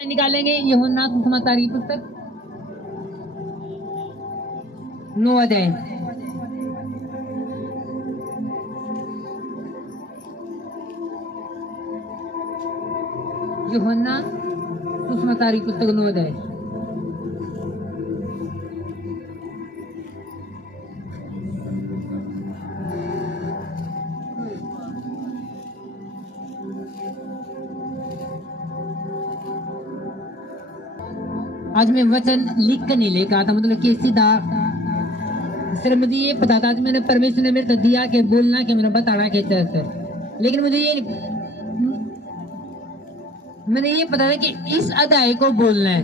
निकालेंगे यूहन्ना सुसमाचार की पुस्तक 9 अध्याय। यूहन्ना सुसमाचार की पुस्तक 9 अध्याय। आज मैं वचन लिख कर नहीं लेकर आता, मतलब कि सीधा सिर्फ मुझे ये पता था कि मैंने परमेश्वर ने मेरे को दिया कि बोलना कि मैंने बताना के तरह, लेकिन मुझे मैंने ये पता था कि इस अध्याय को बोलना है।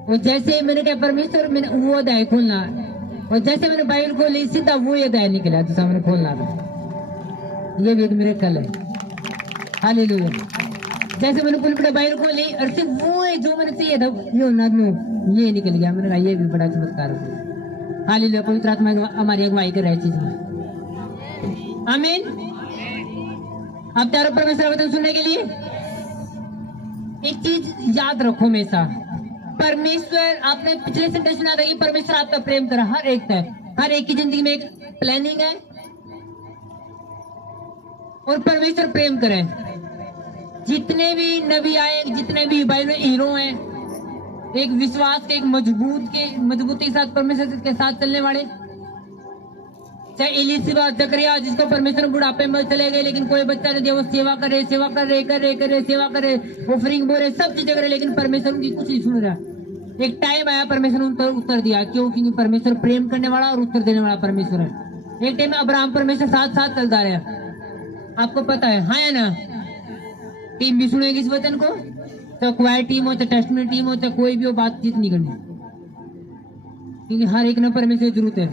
और जैसे मैंने कहा परमेश्वर मैंने वो अध्याय खोलना, और जैसे मैंने बाइबल खोली सीधा वो अध्याय निकला जैसा मैंने खोलना था। ये भी एक मेरे कल है। हालेलुया। जैसे मैंने पूरी बाइबल खोली और सिर्फ वो है जो मैंने चाहिए था ये निकल गया। मैंने कहा ये भी बड़ा चमत्कार है। हालेलुया। पवित्र आत्मा हमारी अगुवाई कर रहा है चीज में। आमीन। आप तैयार हो परमेश्वर वचन सुनने के लिए? एक चीज याद रखो हमेशा, परमेश्वर, आपने पिछले सेंटेंस सुना था कि परमेश्वर आपका प्रेम करा हर एक है। हर एक की जिंदगी में एक प्लानिंग है और परमेश्वर प्रेम करे। जितने भी नबी आए, जितने भी बाइबल में हीरो हैं, एक विश्वास के एक मजबूती के साथ परमेश्वर के साथ चलने वाले, चाहे एलिशिबा, जकरिया जिसको परमेश्वर बुढ़ापे में चले गए लेकिन कोई बच्चा नहीं दिया, वो सेवा करे सेवा ऑफरिंग बोले सब चीजें करे, लेकिन परमेश्वर उनकी कुछ नहीं सुन रहा। एक टाइम आया परमेश्वर ने उत्तर दिया। क्यों? क्योंकि परमेश्वर प्रेम करने वाला और उत्तर देने वाला परमेश्वर है। एक टाइम में अब्राहम परमेश्वर साथ साथ चलता रहा, आपको पता है। हाँ या ना? टीम भी सुनेगी इस वचन को, तो क्वायर टीम हो, चाहे टेस्टमेंट टीम हो, चाहे कोई भी हो, बातचीत नहीं करनी, क्योंकि हर एक ने परमेश्वर की जरूरत है।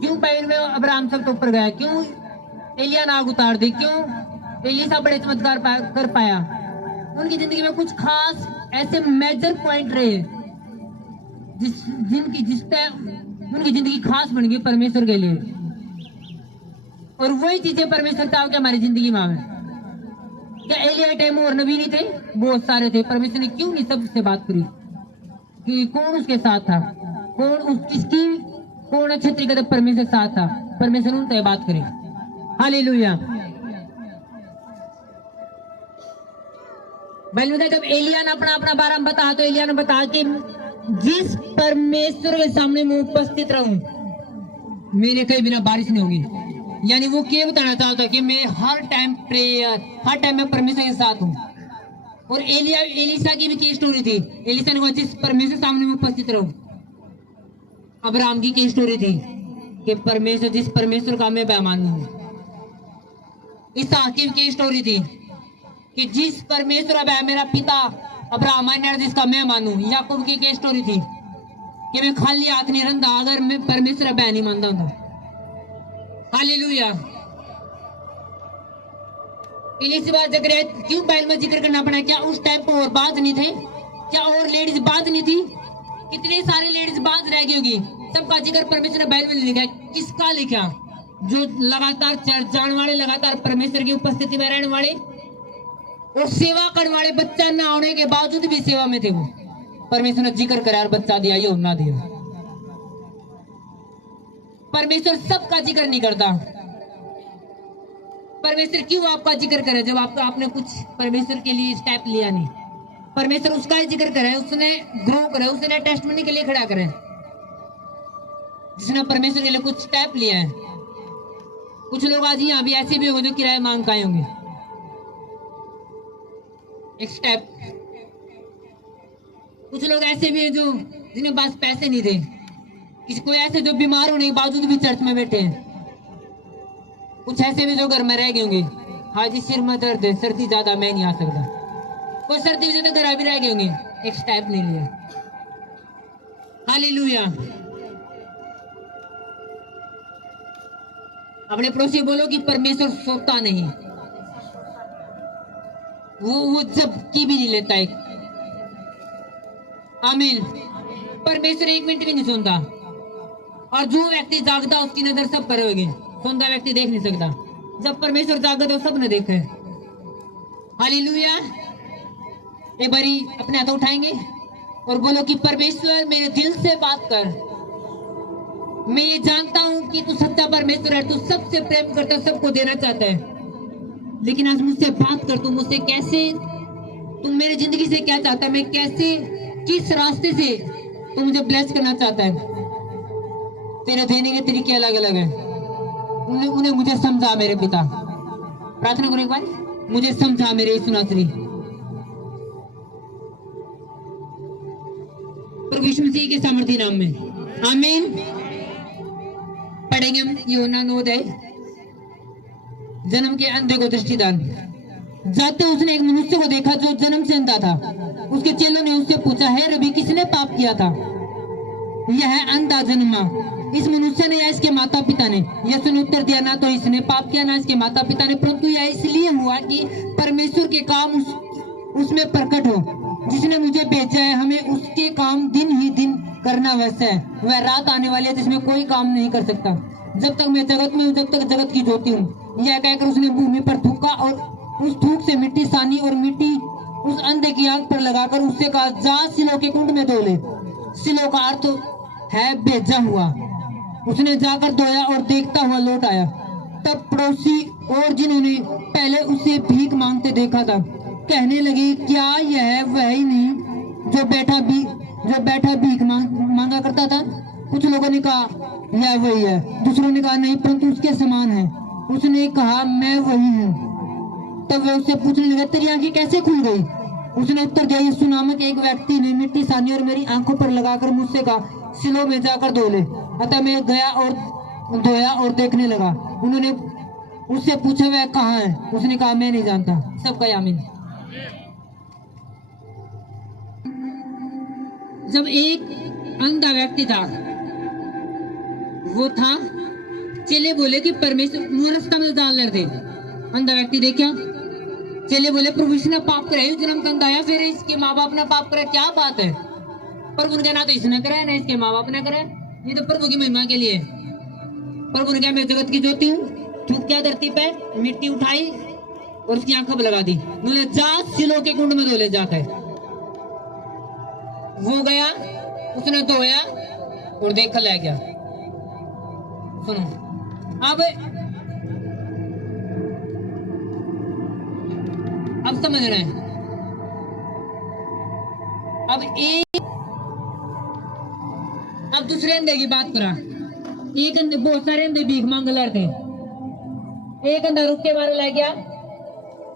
क्यों बाइबल में अब्राहम सबसे ऊपर गया? क्यों एलिया नाग उतार दी? क्यों एलिशा बड़े चमत्कार कर पाया? उनकी जिंदगी में कुछ खास ऐसे मेजर पॉइंट रहे जिसपे उनकी जिंदगी खास बन गई परमेश्वर के लिए। और वही चीजें परमेश्वर चाहो कि हमारी जिंदगी में आवे। क्या एलिया के टाइम और नबी नहीं थे? बहुत सारे थे। परमेश्वर ने क्यों नहीं सबसे बात करी? कि कौन उसके साथ था, कौन क्षेत्रीय का परमेश्वर साथ था? परमेश्वर उनसे बात करे। हालेलुया। जब एलिया ने अपना बारे में बताया, तो एलिया ने बताया कि जिस परमेश्वर के सामने मैं उपस्थित रहूं मेरे कहीं बिना बारिश नहीं होगी। यानी वो क्या बताना चाहता कि मैं हर टाइम प्रेयर, हर टाइम में परमेश्वर के साथ हूँ। और एलिशा की भी क्या स्टोरी थी? एलिशा ने कहा जिस परमेश्वर सामने में उपस्थित रहूं। अब्राहम की क्या स्टोरी थी? कि जिस परमेश्वर का मैं मानूं। इसहाक की क्या स्टोरी थी? कि जिस परमेश्वर अब है मेरा पिता अब्राहम है जिसका मैं मानूं। याकूब की क्या स्टोरी थी? कि मैं खाली हाथ नहीं रहता अगर मैं परमेश्वर अब नहीं मानता हूं। हालेलुया। एलिशिबा, जकरिया क्यों बाइबल में जिक्र करना पड़ा? क्या उस टाइम पर और बात नहीं थे? क्या और लेडीज बात नहीं थी? कितनी सारी लेडीज बात रह गई होगी। सबका जिक्र परमेश्वर ने बाइबल में लिखा। किसका लिखा? जो लगातार चर्च जाने वाले, लगातार परमेश्वर की उपस्थिति में रहने वाले और सेवा करने वाले, बच्चा न होने के बावजूद भी सेवा में थे। वो परमेश्वर ने जिक्र करा और बच्चा दिया, यूहन्ना दिया। परमेश्वर सबका जिक्र नहीं करता। परमेश्वर क्यों आपका जिक्र करे? जब आपने कुछ परमेश्वर के लिए स्टेप लिया नहीं। परमेश्वर उसका ही जिक्र करे, उसने ग्रो करे, उसने टेस्टमनी के लिए खड़ा करे, जिसने परमेश्वर के लिए कुछ स्टेप लिया है। कुछ लोग आज यहाँ भी ऐसे भी होंगे जो किराए मांग पाए होंगे एक स्टेप। कुछ लोग ऐसे भी हैं जो जिन्हें पास पैसे नहीं थे। कोई ऐसे जो बीमार होने के बावजूद भी चर्च में बैठे हैं। कुछ ऐसे भी जो घर में रह गए होंगे। हाँ जी, सिर में दर्द है, सर्दी ज्यादा, मैं नहीं आ सकता। कोई सर्दी वजह तो घर भी रह गए होंगे, एक स्टेप नहीं लिया। हालेलुया। अपने पड़ोसी बोलो कि परमेश्वर सोता नहीं, वो जब की भी नहीं लेता है। आमीन। परमेश्वर एक मिनट भी नहीं सुनता। और जो व्यक्ति जागता उसकी नजर सब पर होगी, सोता व्यक्ति देख नहीं सकता। जब परमेश्वर जागता तो सब ने देखा है। हालेलुया। एक बारी अपने हाथ उठाएंगे और बोलो कि परमेश्वर मेरे दिल से बात कर। मैं ये जानता हूँ कि तू सच्चा परमेश्वर है, तू सबसे प्रेम करता है, सबको देना चाहता है, लेकिन आज मुझसे बात कर। तू मुझसे कैसे, तू मेरी जिंदगी से क्या चाहता है, मैं कैसे, किस रास्ते से तू मुझे ब्लेस करना चाहता है। तेरे देने के तरीके अलग अलग हैं, उन्हें मुझे समझा मेरे पिता। प्रार्थना करो एक बार, मुझे समझा मेरे यीशु नासरी। प्रभु यीशु मसीह के सामर्थी नाम में आमीन। पढ़ेंगे हम यूहन्ना 9 जन्म के अंधे को दृष्टिदान। जाते उसने एक मनुष्य को देखा जो जन्म से अंधा था। उसके चेलों ने उससे पूछा, है रबी, किसने पाप किया था, यह अंधा जन्मा, इस मनुष्य ने या इसके माता पिता ने? यीशु ने उत्तर दिया, ना तो इसने पाप किया ना इसके माता पिता ने, परंतु यह इसलिए हुआ कि परमेश्वर के काम उसमें प्रकट हो। जिसने मुझे भेजा है, हमें उसके काम दिन ही दिन करना वैसा है। वह रात आने वाली है जिसमें कोई काम नहीं कर सकता। जब तक मैं जगत में हूँ, जब तक जगत की ज्योति हूँ। यह कहकर उसने भूमि पर थूका और उस थूक से मिट्टी सानी और मिट्टी उस अंधे की आंख पर लगाकर उससे कहा, जा सिलो के कुंड में धो ले। सिलो का अर्थ है भेजा हुआ। उसने जाकर धोया और देखता हुआ लौट आया। तब पड़ोसी और जिन्होंने पहले उसे भीख मांगते देखा था कहने लगे, क्या यह वही नहीं जो बैठा भीख मांगा करता था? कुछ लोगों ने कहा, यह वही है। दूसरों ने कहा, नहीं, परंतु उसके समान है। उसने कहा, मैं वही हूँ। तब वे उससे पूछने लगे, तेरी आंखें कैसे खुल गई? उसने उत्तर दिया, यीशु नामक एक व्यक्ति ने मिट्टी सानी और मेरी आंखों पर लगाकर मुझसे कहा, सिलो में जाकर धो ले। अतः मैं गया और धोया और देखने लगा। उन्होंने उससे पूछा, वह कहाँ है? उसने कहा, मैं नहीं जानता। सबका आमीन। जब एक अंधा व्यक्ति था, वो था, चेले बोले कि परमेश्वर, मुंह रास्ता में डाल रहे थे। अंधा व्यक्ति देखा, चेले बोले, प्रभु इसने पाप कराया, जन्म का अंधा आया, फिर इसके माँ बाप ने पाप कराया, क्या बात है? प्रभु ने कहा, ना तो इसने कराया ना इसके माँ बाप ने कराया, ये तो प्रभु की महिमा के लिए। प्रभु ने कहा, मैं जगत की ज्योति हूँ। थूक क्या धरती पे, मिट्टी उठाई और उसकी आंखों पर लगा दी। बोले, जा सिलो के कुंड में धो ले जाकर। वो गया, उसने धोया और देखा ले गया। सुनो, अब समझ रहे हैं। अब दूसरे अंधे की बात करा। एक अंधे, बहुत सारे अंधे भीख मांग रहे थे। एक अंधा रुक के मारे ले गया,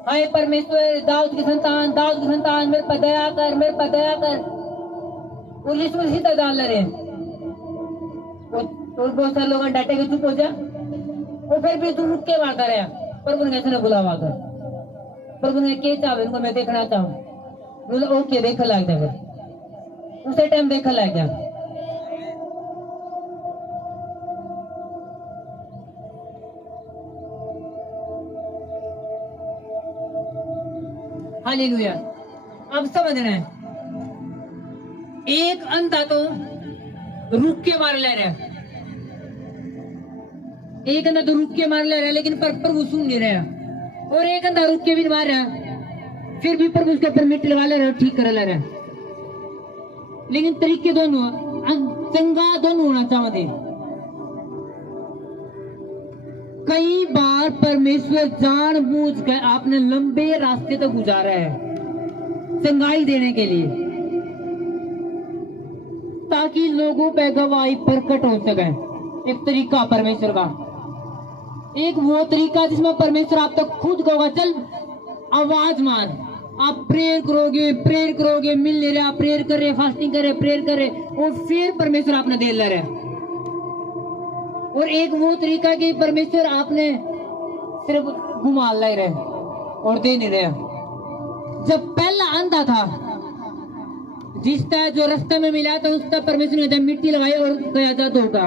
हाय परमेश्वर, दाऊद की संतान, मेरे पर दया कर, मेरे पर दया कर। पुलिस में सीधा डाल रहे हैं और बहुत सारे लोग डाटे के चुप हो जा, और फिर भी तू रुक के मारता रहा। प्रभु ने कैसे बुलावा कर, प्रभु ने के चाहे इनको मैं देखना चाहूँ। बोला, ओके, देखा लग जाएगा। उसे टाइम देखा लग गया। हालेलुया। अब समझ रहे हैं, एक अंधा तो रुक के मार ले रहा है, एक अंधा तो रुक के मार ले रहा है, लेकिन प्रभु सुन नहीं रहा। और एक अंधा रुक के भी मार रहा है, फिर भी प्रभु उसके ऊपर मिट्टी लगा ले रहा है, ठीक कर ले रहा है। लेकिन तरीके दोनों चंगा दोनों होना चाहते। कई बार परमेश्वर जानबूझकर आपने लंबे रास्ते तक गुजारा है चंगाई देने के लिए, ताकि लोगों पे गवाही प्रकट हो सके। एक तरीका परमेश्वर का, एक वो तरीका जिसमें परमेश्वर आप तक खुद कहोगा, चल आवाज मार। आप प्रेयर करोगे, मिल नहीं रहा, प्रेयर कर रहे, फास्टिंग कर रहे, प्रेयर कर रहे, और फिर परमेश्वर आपने दे ले रहे। और एक वो तरीका कि परमेश्वर आपने सिर्फ घुमा ले रहे और दे नहीं रहे। जब पहला अंधा था, जिसका जो रास्ते में मिला था, उसका परमेश्वर ने मिट्टी लगाई और गया था धोखा।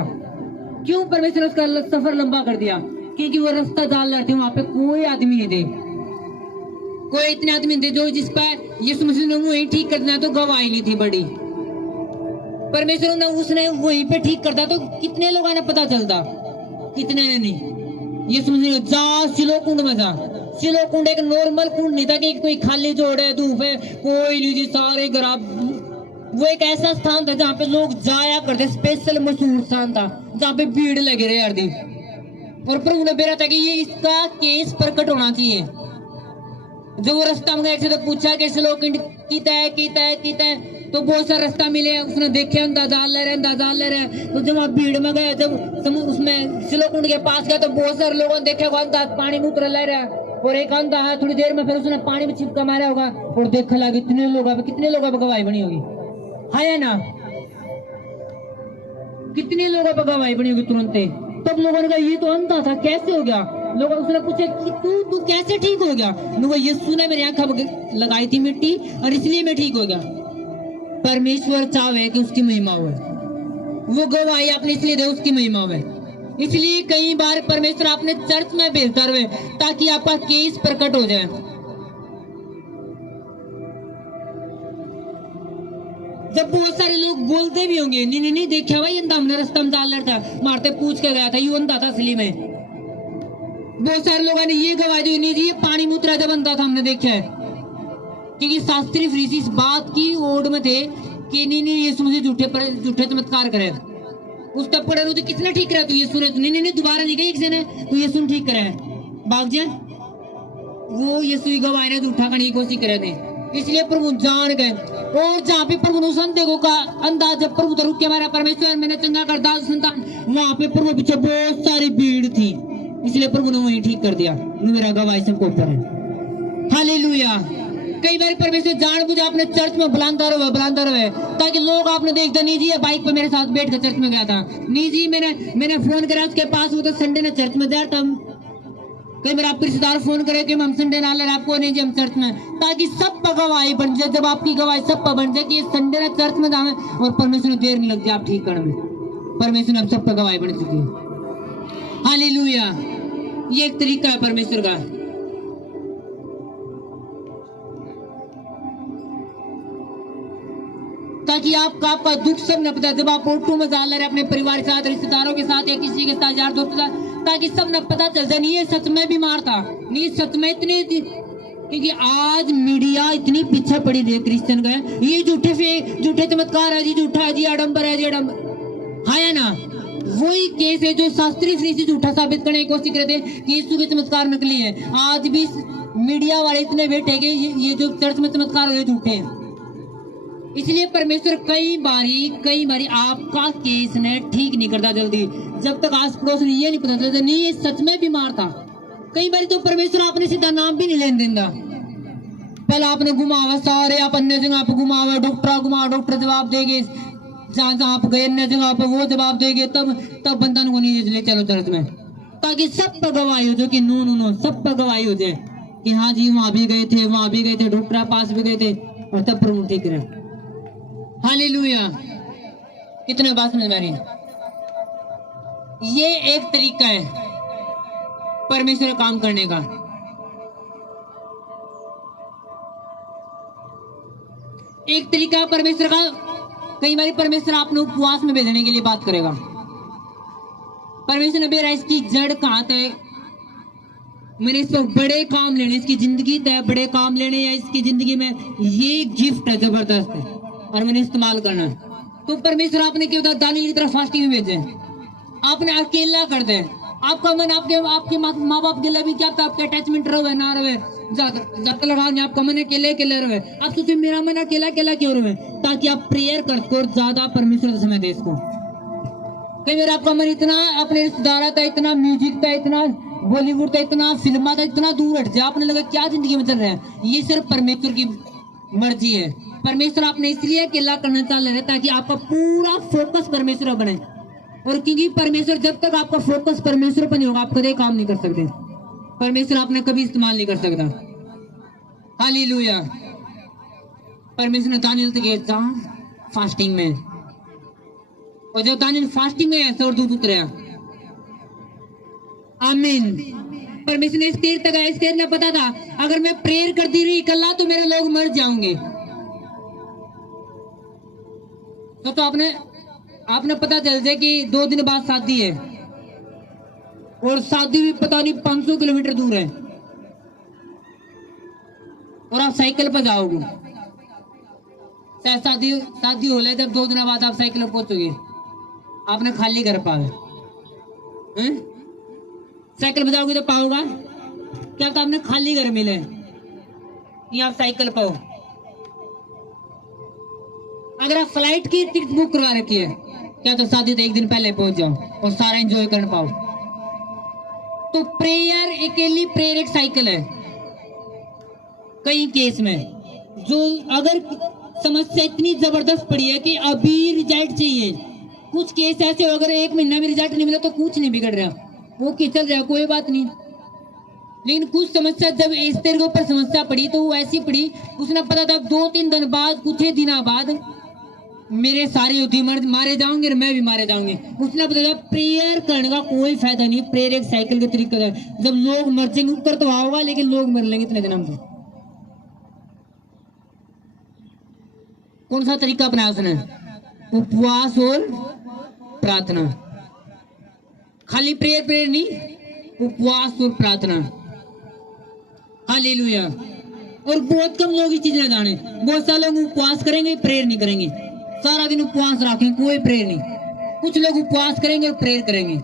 क्यों परमेश्वर उसका सफर लंबा कर दिया? क्योंकि वो रास्ता डाल रहे थे, वहां पे कोई आदमी नहीं थे, कोई इतने आदमी थे जो जिस पर यीशु मसीह ने वही ठीक कर दिया, तो गवाही नहीं थी बड़ी। परमेश्वर ने उसने वहीं पे ठीक करता तो कितने लोगों ने पता चलता, कितने ने नहीं। यीशु मसीह ने जा सिलो कुंड में जा, सिलो कुंड एक नॉर्मल कुंड नहीं था कि कोई खाली जोड़ है, धूप है, कोई नहीं जी, सारे ग्राफ। वो एक ऐसा स्थान था जहाँ पे लोग जाया करते, स्पेशल मशहूर स्थान था जहाँ पे भीड़ लगे रहे हर दिन। और प्रभु ने बेरा था कि ये इसका केस प्रकट होना चाहिए। जब वो रास्ता में गए तो पूछा कि सिलो कुंड कीता है, तो बहुत सारा रास्ता मिले, उसने देखे अंदाजा ले रहे। तो जब आप भीड़ में गए, जब उसमें सिलो कुंड के पास गए तो बहुत सारे लोगों ने देखा अंधा पानी में उतर ले रहा, और एक अंधा है, थोड़ी देर में फिर उसने पानी में छिपका मारा होगा और देखने लगा कितने लोगों पर गवाही बनी होगी, है ना? कितने लोगों पर गवाही बनी होगी तुरंत। तब लोगों ने कहा ये तो अंधा था, कैसे हो गया? लोग उसने पूछा कि तू कैसे ठीक हो गया? लोग यीशु ने मेरी आंखें लगाई थी मिट्टी और इसलिए मैं ठीक हो गया। परमेश्वर चाहे कि उसकी महिमा हो, वो गवाही आपने इसलिए दे उसकी महिमा हो। इसलिए कई बार परमेश्वर आपने चर्च में भेजता रहे ताकि आपका केस प्रकट हो जाए। जब बहुत सारे लोग बोलते भी होंगे नहीं देखा भाई अंधा, हमने रास्ता में डाल था, मारते पूछ के गया था, यू अंधा था असली में। बहुत सारे लोगों ने ये गवाही दी नहीं जी ये पानी में उतरा जब अंधा था, हमने देखा है। क्योंकि शास्त्री फरीसी इस बात की ओढ़ में थे कि नहीं यीशु मुझे झूठे चमत्कार करे। उस तब पड़े तो किसने ठीक करा? तू यीशु ने नहीं दोबारा नहीं कही किसी ने, तू यीशु ने ठीक करा है, भाग जाए। वो यीशु की गवाही ने झूठा करने की कोशिश करे थे, इसलिए प्रभु जान गए। और जहाँ पे प्रभु ने संदेह का अंदाज जब प्रभु तो रुक के हमारा परमेश्वर मैंने चंगा कर दास संतान, वहां पे प्रभु पीछे बहुत सारी भीड़ थी, इसलिए प्रभु ने वही ठीक कर दिया। मेरा गवाही सबको ऊपर है, हालेलुया। कई बार परमेश्वर जानबूझ आपने चर्च में बुलाता रहे ताकि लोग आपने देखते नहीं जी ये बाइक पे मेरे साथ बैठ कर चर्च में गया था, नहीं जी मैंने फोन करा उसके पास, वो तो संडे ने चर्च में गया था। कई बार आपके रिश्तेदार फोन करे कि हम संडे ना ले रहे, आपको नहीं जी हम चर्च में, ताकि सब पर गवाही बन जाए। जब आपकी गवाही सब पर बन जाए कि संडे ने चर्च में जाए और परमेश्वर देर नहीं लग जाए आप ठीक करने में, परमेश्वर हम सब पर गवाही बन चुकी है, हालेलुया। ये एक तरीका है परमेश्वर का। ताकि आपका दुख सब न पता, जब आप ऑटो में जा रहे अपने परिवार के साथ, रिश्तेदारों के साथ या किसी के साथ यार दोस्तों के साथ, ताकि सब न पता चल जाए नहीं ये सच में बीमार था, नहीं सच में इतनी। क्योंकि आज मीडिया इतनी पीछे पड़ी है क्रिश्चियन का, ये झूठे चमत्कार है जी, झूठा है जी, आडंबर है जी, आडंबर है ना। वही केस है जो शास्त्री फरीसी झूठा साबित करने की कोशिश करते हैं कि यीशु के चमत्कार नकली है। आज भी मीडिया वाले इतने बैठे कि ये जो चर्च में चमत्कार हो रहे झूठे हैं। इसलिए परमेश्वर कई बारी आपका केस ने ठीक नहीं करता जल्दी, जब तक आस पड़ोस ने ये नहीं पता चलता नहीं ये सच में बीमार था। कई बार तो परमेश्वर आपने सीधा नाम भी नहीं लेने देता, पहले आपने घुमावा सारे आप अन्य जगह पे घुमावा, डॉक्टर जवाब देंगे, जहाँ आप गए अन्य जगह पे वो जवाब देंगे, तब बंदा को नहीं ले चलो चर्च में, ताकि सब पर गवाही हो जाए कि नो सब पर गवाही हो जाए कि हाँ जी वहां भी गए थे, डॉक्टर पास भी गए थे, और तब प्रभु ठीक रहे, हालेलुया। कितने बात समझ में आ रही है? ये एक तरीका है परमेश्वर काम करने का। एक तरीका परमेश्वर का, कई बार परमेश्वर आपने उपवास में भेजने के लिए बात करेगा। परमेश्वर ने बेरा इसकी जड़ कहाँ तय, मैंने इस पर बड़े काम लेने, इसकी जिंदगी तय बड़े काम लेने, या इसकी जिंदगी में ये गिफ्ट है जबरदस्त है और मैंने इस्तेमाल करना है। तो परमेश्वर आपने क्या होता दानियल की तरफ फास्टिंग में भेजे, आपने अकेला कर दे। आपका मन आपके माँ बाप के लिए भी क्या था, आपके अटैचमेंट रहे ना रहे, ज्यादा लगा नहीं, आपका मन अकेले रहे। आप सोचे मेरा मन अकेला क्यों रहे, ताकि आप प्रेयर कर ज्यादा परमेश्वर समय दे इसको। कई बार आपका मन इतना अपने रिश्तेदार था, इतना म्यूजिक था, इतना बॉलीवुड था, इतना फिल्म था, इतना दूर हट जाए, आपने लगा क्या जिंदगी में चल रहा है। ये सिर्फ परमेश्वर की मर्जी है। परमेश्वर आपने इसलिए अकेला करना चाह रहे ताकि आपका पूरा फोकस परमेश्वर बने। और क्योंकि परमेश्वर, जब तक आपका फोकस परमेश्वर पर नहीं होगा आप कभी काम नहीं कर सकते, परमेश्वर आपने कभी इस्तेमाल नहीं कर सकता, हालेलुया। परमेश्वर ने दानियल से कहा फास्टिंग में, और जब दानियल फास्टिंग में है तो दूध उतरा, आमीन। परमेश्वर ने स्टेर ने पता था अगर मैं प्रेयर करती रही कल्ला तो मेरे लोग मर जाएंगे। तो आपने पता चल जाए कि 2 दिन बाद शादी है, और शादी भी पता नहीं 500 किलोमीटर दूर है, और आप साइकिल पर जाओगे, शायद शादी शादी हो ले, जब 2 दिन बाद आप साइकिल पर पहुंचोगे, आपने खाली कर पाओगे, साइकिल पर जाओगे तो पाओगा क्या? तो आपने खाली घर मिले, या आप साइकिल पर हो। अगर आप फ्लाइट की टिकट बुक करवा रखी है, क्या तो शादी तो 1 दिन पहले पहुंच जाओ और सारा एंजॉय कर पाओ। तो प्रेयर, अकेली प्रेयर एक साइकिल है। कई केस में जो अगर समस्या इतनी जबरदस्त पड़ी है कि अभी रिजल्ट चाहिए, कुछ केस ऐसे हो अगर 1 महीना में रिजल्ट नहीं मिला तो कुछ नहीं बिगड़ रहा, वो कि चल रहा कोई बात नहीं। लेकिन कुछ समस्या जब एस्तेर के ऊपर समस्या पड़ी तो वो ऐसी पड़ी, उसने पता था 2-3 दिन बाद, कुछ ही दिनों बाद मेरे सारे युद्धि मारे जाओगे और मैं भी मारे जाऊंगे। उसने पता था प्रेयर करने का कोई फायदा नहीं, प्रेयर एक साइकिल के तरीके है। जब लोग मर जाएंगे ऊपर तो आओगा, लेकिन लोग मर लेंगे इतने दिन हमसे। कौन सा तरीका अपनाया उसने? उपवास और प्रार्थना। खाली प्रेयर प्रेयर नहीं, उपवास और प्रार्थना। हालेलुया। और बहुत कम लोग इस चीज न जाने। बहुत सारे लोग उपवास करेंगे, प्रेयर नहीं करेंगे, सारा दिन उपवास रखेंगे, कोई प्रेयर नहीं। कुछ लोग उपवास करेंगे और प्रेयर करेंगे।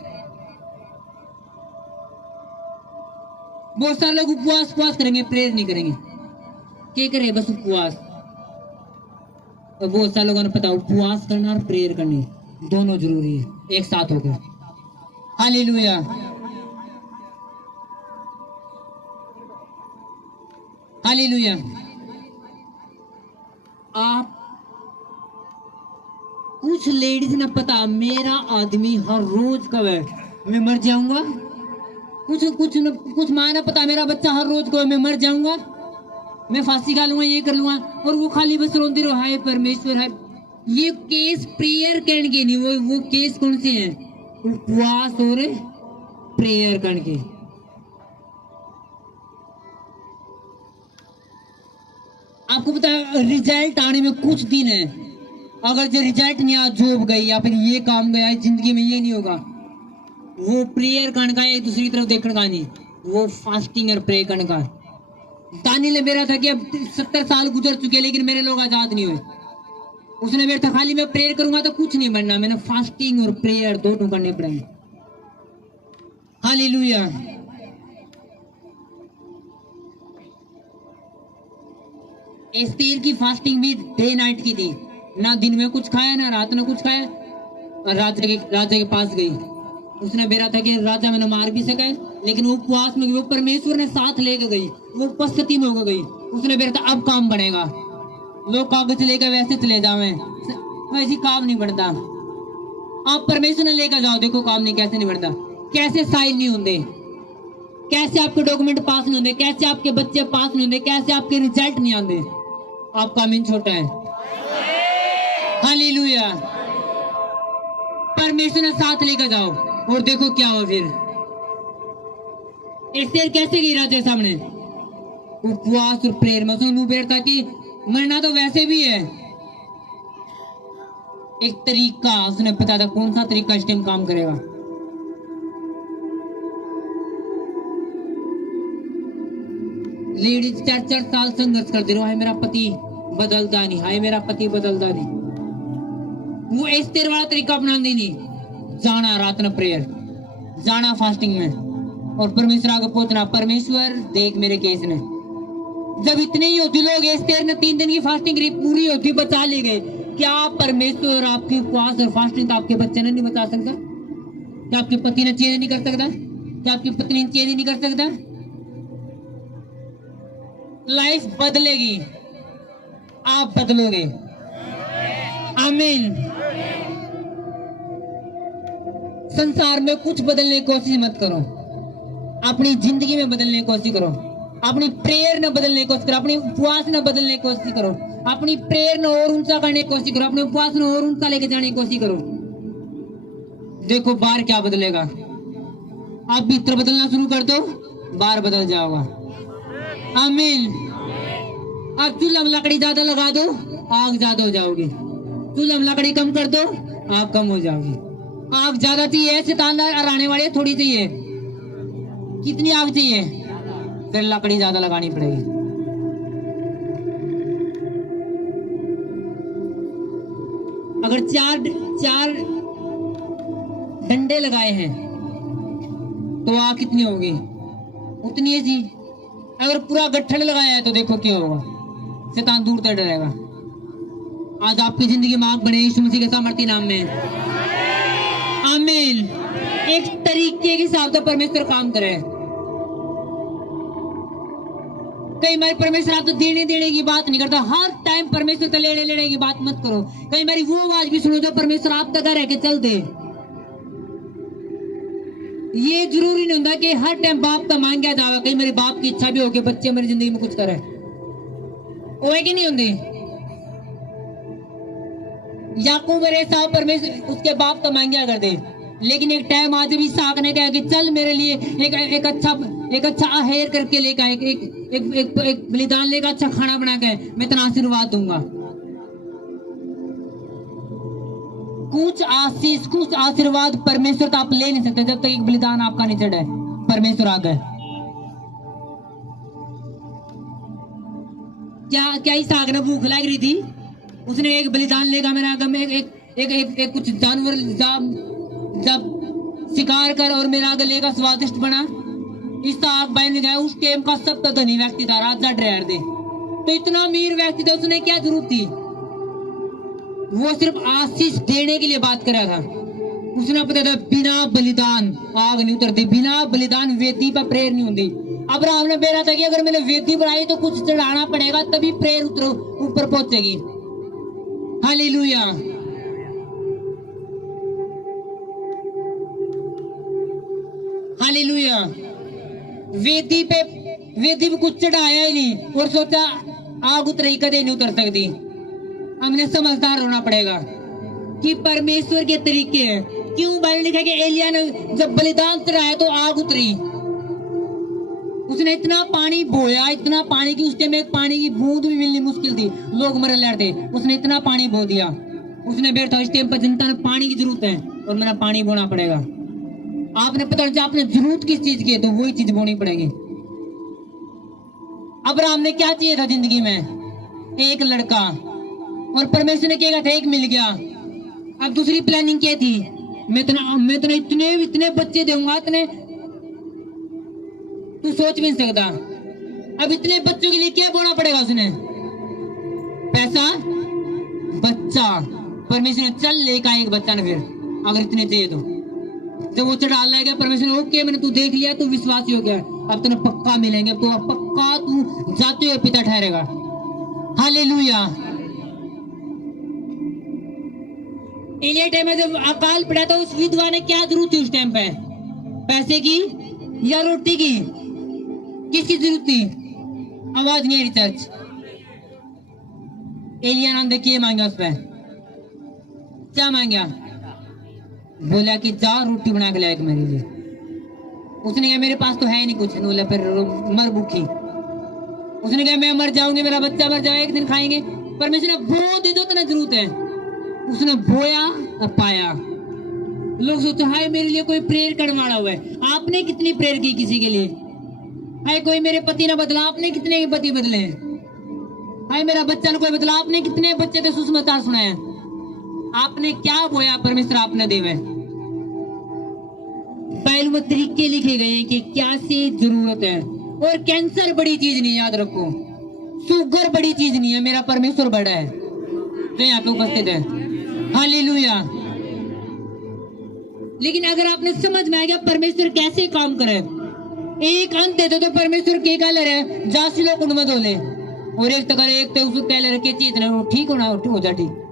बहुत सारे लोग उपवास करेंगे, प्रेयर नहीं करेंगे। क्या करे? बस उपवास। और बहुत सारे लोगों ने पता उपवास करना और प्रेयर करनी दोनों जरूरी है, एक साथ होकर। हालेलुया। हालेलुया। आप कुछ लेडीज ने पता मेरा आदमी हर रोज कब है मैं मर जाऊंगा, कुछ माँ ने पता मेरा बच्चा हर रोज कब है मैं मर जाऊंगा, मैं फांसी खा लूंगा, ये कर लूंगा, और वो खाली बस रोती रहो हाय परमेश्वर हाय। ये केस प्रेयर करने के नहीं, वो केस कौन से हैं? उपवास और प्रेयर करने के। आपको पता है रिजल्ट आने में कुछ दिन है। अगर जो रिजल्ट नहीं आया, जॉब गई या फिर ये काम गया, जिंदगी में ये नहीं होगा, वो प्रेयर करने का, एक दूसरी तरफ देखने का नहीं, वो फास्टिंग और प्रे करने का। दानियल ने बेरा था कि अब 70 साल गुजर चुके लेकिन मेरे लोग आजाद नहीं हुए। उसने बेरा था खाली मैं प्रेयर करूंगा तो कुछ नहीं बनना, मैंने फास्टिंग और प्रेयर दोनों करने पड़ेंगे। हालेलुया। एस्तेर की फास्टिंग भी डे नाइट की थी, ना दिन में कुछ खाया ना रात में कुछ खाया। और राजा के पास गई, उसने बेरा था कि राजा मैंने मार भी सका है, लेकिन वो उपवास में वो परमेश्वर ने साथ लेकर गई, वो उपस्थिति में होकर गई। उसने बेरा था अब काम बनेगा, लोग कागज लेकर वैसे चले जावे, वैसे काम नहीं बढ़ता। आप परमेश्वर ने लेकर जाओ, देखो काम नहीं कैसे नहीं बढ़ता, कैसे साइन नहीं होंगे, कैसे आपके डॉक्यूमेंट पास नहीं होंगे, कैसे आपके बच्चे पास नहीं होंगे, कैसे आपके रिजल्ट नहीं आते। आपका मीन छोटा है। हालेलुया। परमेश्वर ने साथ लेकर जाओ और देखो क्या हो। फिर एस्तेर कैसे गई राजा के सामने? उपवास और प्रेयर में। उसने मुंह बैठता कि मरना तो वैसे भी है, एक तरीका उसने पता था कौन सा तरीका इस टाइम काम करेगा। लेडीज 4-4 साल संघर्ष करते रहो, हाय मेरा पति बदलता नहीं, हाय मेरा पति बदलता नहीं। वो एस्तेर वाला तरीका अपना नहीं, जाना रात में प्रेयर, जाना फास्टिंग में और परमेश्वर आगे पहुंचना। परमेश्वर देख मेरे केस ने। जब इतने ही होती लोग, एस्तेर ने 3 दिन की फास्टिंग करी, पूरी होती बचा ले गए। क्या परमेश्वर आपकी उपवास और फास्टिंग तो आपके बच्चे ने नहीं बचा सकता? क्या आपके पति ने चेंज नहीं कर सकता? क्या आपकी पत्नी ने चेंज नहीं कर सकता? लाइफ बदलेगी, आप बदलोगे। आमीन। संसार में कुछ बदलने की कोशिश मत करो, अपनी जिंदगी में बदलने की कोशिश करो, अपनी प्रेयर न बदलने की कोशिश करो, अपनी उपवास न बदलने की कोशिश करो, अपनी प्रेयर न और ऊंचा करने की कोशिश करो, अपने उपवास न और ऊंचा लेके जाने की कोशिश करो। देखो बाहर क्या बदलेगा। आप भीतर बदलना शुरू कर दो, बाहर बदल जाओगा। आमीन। आप चूल्हा में लकड़ी ज्यादा लगा दो, आग ज्यादा हो जाओगी। चूल्हा में लकड़ी कम कर दो, आग कम हो जाओगी। आग ज्यादा चाहिए, शैतान हराने वाले थोड़ी चाहिए। कितनी आग चाहिए? फिर लकड़ी ज्यादा लगानी पड़ेगी। अगर चार डंडे लगाए हैं तो आग कितनी होगी? उतनी है जी। अगर पूरा गट्ठर लगाया है तो देखो क्या होगा, शैतान दूर तक डरेगा। आज आपकी जिंदगी में आग बने यीशु मसीह के सामर्थ्य नाम में, आमीन। एक तरीके के हिसाब से परमेश्वर काम करे। कई बार परमेश्वर आप तो देने की बात नहीं करता, हर टाइम परमेश्वर तो लेने की बात मत करो। कई बार वो आवाज भी सुनो जो परमेश्वर आप तक रह के चल दे। ये जरूरी नहीं होता कि हर टाइम बाप का मांगा जावे। कई मेरे बाप की इच्छा भी हो कि बच्चे मेरी जिंदगी में कुछ करे, वो है कि नहीं होती? याकूब साहब परमेश्वर उसके बाप का मांगा कर दे, लेकिन एक टाइम आज भी इसहाक ने कहा कि चल मेरे लिए एक अच्छा आहेर करके लेकर एक बलिदान लेकर अच्छा खाना बना के मैं तेरा आशीर्वाद दूंगा। कुछ आशीष कुछ आशीर्वाद परमेश्वर का आप ले नहीं सकते जब तक एक बलिदान आपका नहीं चढ़े परमेश्वर आ गए। क्या इसहाक ने भूख लग रही थी, उसने एक बलिदान लेगा मेरे आगे में एक कुछ जानवर जब शिकार कर और मेरा आगे लेगा स्वादिष्ट बना। इसहाक भाई ने कहा उस टाइम का सबसे धनी व्यक्ति था, राजा ड्रायर दे, तो इतना अमीर व्यक्ति था, उसने क्या जरूरत थी? वो सिर्फ आशीष देने के लिए बात कर रहा था। उसने पता था बिना बलिदान आग नहीं उतरती, बिना बलिदान वेदी पर प्रेयर नहीं होती। अब्राहम ने बेरा था कि अगर मैंने वेदी बनाई तो कुछ चढ़ाना पड़ेगा तभी प्रेयर ऊपर पहुंचेगी। हालेलुया। हालेलुया। वेदी पे कुछ चढ़ाया ही नहीं और सोचा आग उतरी कदे नहीं उतर सकती। हमने समझदार होना पड़ेगा कि परमेश्वर के तरीके हैं। क्यों बाइबल लिखा कि एलिया ने जब बलिदान चढ़ाया तो आग उतरी। उसने इतना पानी बोया, इतना पानी की उस टाइम एक पानी की बूंद भी मिलनी मुश्किल थी, लोग मर लड़ते। उसने इतना पानी बो दिया। उसने बैठा इस टाइम पर जनता ने पानी की जरूरत है और मेरा पानी बोना पड़ेगा। आपने पता नहीं आपने जरूरत किस चीज की है तो वही चीज बोनी पड़ेगी। अब्राहम ने क्या चाहिए था जिंदगी में? एक लड़का, और परमेश्वर ने क्या था? एक मिल गया। अब दूसरी प्लानिंग क्या थी? मैं तेरे इतने बच्चे दूंगा, इतने तू सोच भी नहीं सकता। अब इतने बच्चों के लिए क्या बोना पड़ेगा? उसने पैसा, बच्चा। परमेश्वर ने चल लेकर एक बच्चा ने, फिर अगर इतने चाहिए तो जब वो चढ़ा गया परमेश्वर ने, ओके मैंने तू देख लिया, तू विश्वासी हो गया, अब तुम्हें पक्का मिलेंगे, तो पक्का तू जाते हुए पिता ठहरेगा। हालेलुया। एलिया टाइम में जब अकाल पड़ा था उस विधवा ने क्या जरूरत थी उस टाइम पे? पैसे की या रोटी की? किसकी जरूरत थी? आवाज नहीं आ रही चर्च। एलिया नाम देखिए मांगा उस पर, क्या मांगा? बोला कि जा रोटी बना के लायक मेरे लिए। उसने कहा मेरे पास तो है नहीं कुछ। बोला फिर मर भूखी। उसने कहा मैं मर जाऊंगी, मेरा बच्चा मर जाए, एक दिन खाएंगे। परमेश्वर ने बो दे दो तो जरूरत है। उसने बोया और पाया। लोग सोचते हाय मेरे लिए कोई प्रेयर करने वाला हुआ है। आपने कितनी प्रेयर की किसी के लिए? हाय कोई मेरे पति ना बदला, आपने कितने पति बदले? हाय मेरा बच्चा ना कोई बदला, आपने कितने बच्चे थे सुसमाचार सुनाया? आपने क्या बोया परमेश्वर आपने देवे। बाइबल में तरीके लिखे गए कि क्या से जरूरत है। और कैंसर बड़ी चीज नहीं, याद रखो। शुगर बड़ी चीज नहीं है, मेरा परमेश्वर बड़ा है जो यहाँ पे उपस्थित है। हालेलुया। लेकिन अगर आपने समझ में आ गया परमेश्वर कैसे काम करे, एक अंत देते तो परमेश्वर के कह रहे जासी लोग उनमें धोले और एक तक एक तो उसको कह रहे चीज ठीक होना हो जा ठीक।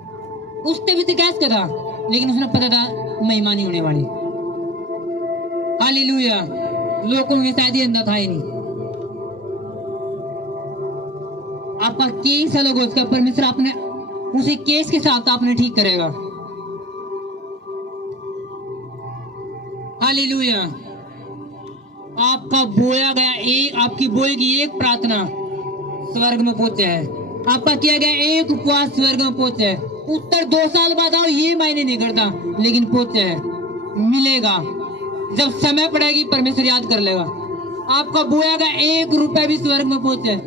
उसने भी तो कैस करा, लेकिन उसने पता था महिमा नहीं होने वाली। हालेलुया। लोगों के शायद अंदर था ही नहीं। आपका केस अलग हो, उसका परमेश्वर आपने उसी केस के साथ आपने ठीक करेगा। हालेलुया। आपका बोया गया एक, आपकी बोई की एक प्रार्थना स्वर्ग में पहुंचा है। आपका किया गया एक उपवास स्वर्ग में पहुंचा है। उत्तर 2 साल बाद आओ ये मायने नहीं करता, लेकिन पहुंचा है, मिलेगा। जब समय पड़ेगी परमेश्वर याद कर लेगा। आपका बोया गया 1 रुपया भी स्वर्ग में पहुंचा है,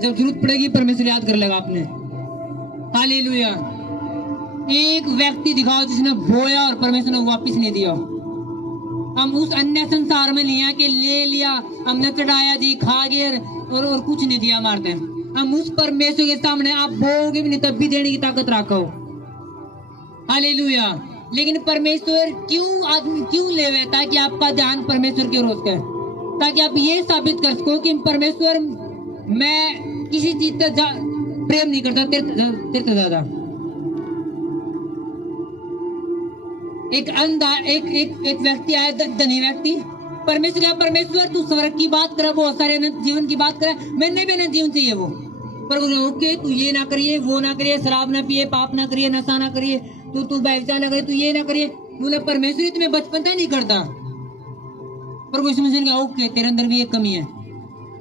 जब जरूरत पड़ेगी परमेश्वर याद कर लेगा आपने। हालेलुया। एक व्यक्ति दिखाओ जिसने बोया और परमेश्वर ने वापस नहीं दिया। हम उस अन्य संसार में लिया कि ले लिया, हमने चढ़ाया जी, खा गए और कुछ नहीं दिया मारते। हम उस परमेश्वर के सामने आप बोगे भी नहीं तब भी देने की ताकत रखो। हालेलुया। लेकिन परमेश्वर क्यों लेवे? ताकि आपका ध्यान परमेश्वर की ओर हो, ताकि आप ये साबित कर सको कि परमेश्वर मैं किसी चीज से प्रेम नहीं करता तेरे से ज्यादा। एक अंधा एक व्यक्ति आया, धनी व्यक्ति, परमेश्वर क्या, परमेश्वर तू स्वर्ग की बात करे, बहुत सारे अनंत जीवन की बात करे, मैंने भी अनंत जीवन चाहिए वो। पर ओके तू ये ना करिए, वो ना करिए, शराब ना पिए, पाप ना करिए, नशा ना करिए, तू व्यभिचार ना करिए, तू ये ना करिए। बोले परमेश्वर तुम्हें बचपन तक नहीं करता। पर कोई समझ नहीं, ओके तेरे अंदर भी एक कमी है,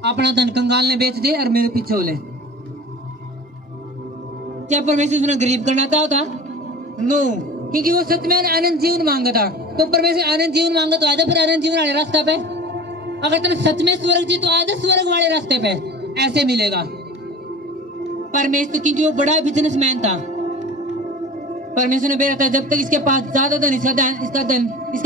अपना धन कंगाल ने बेच दे और मेरे पीछे हो ले। क्या परमेश्वर तुमने गरीब करना चाहता? नो, क्योंकि वो सच में आनंद जीवन मांगा था। तो परमेश्वर आनंद जीवन मांगा तो आजा फिर आनंद जीवन वाले रास्ते पे। अगर तुमने सच में स्वर्ग जी तो आजा स्वर्ग वाले रास्ते पे, ऐसे मिलेगा परमेश्वर। क्योंकि वो बड़ा बिजनेसमैन था। परमेश्वर ने बेरा था जब तक इसके पास ज्यादा धन, इसका